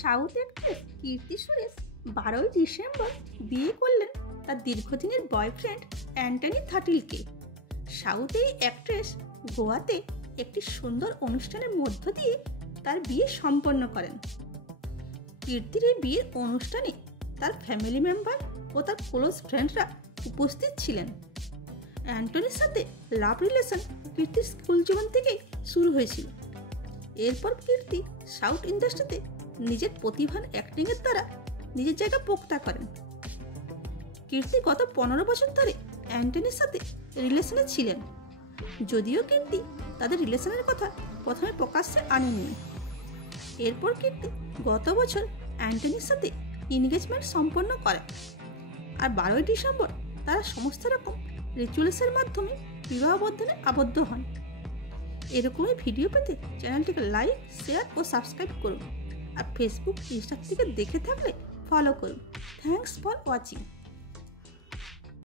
South actress কীর্তি সুরেশ 12ই ডিসেম্বর বিয়ে করলেন তার দীর্ঘদিনের বয়ফ্রেন্ড অ্যান্টনি থাটিলকে। সাউথ এই অ্যাক্ট্রেস গোয়াতে একটি সুন্দর অনুষ্ঠানের মধ্য দিয়ে তার বিয়ে সম্পন্ন করেন। কীর্তির এই বিয়ের অনুষ্ঠানে তার ফ্যামিলি মেম্বার ও তার ক্লোজ ফ্রেন্ডরা উপস্থিত ছিলেন। অ্যান্টনির সাথে লাভ রিলেশন কীর্তির স্কুল জীবন থেকেই শুরু হয়েছিল। এরপর কীর্তি সাউথ ইন্ডাস্ট্রিতে নিজের প্রতিভার অ্যাক্টিংয়ের দ্বারা নিজের জায়গা পোক্তা করেন। কীর্তি গত 15 বছর ধরে অ্যান্টনির সাথে রিলেশনে ছিলেন, যদিও কীর্তি তাদের রিলেশনের কথা প্রথমে প্রকাশ্যে আনেননি। এরপর কীর্তি গত বছর অ্যান্টনির সাথে এনগেজমেন্ট সম্পন্ন করেন, আর 12ই ডিসেম্বর তারা সমস্ত রকম রিচুয়ালসের মাধ্যমে বিবাহ বন্ধনে আবদ্ধ হন। এরকমই ভিডিও পেতে চ্যানেলটিকে লাইক, শেয়ার ও সাবস্ক্রাইব করুন, আর ফেসবুক, ইনস্টা থেকে দেখে থাকলে ফলো করুন। Thanks for watching.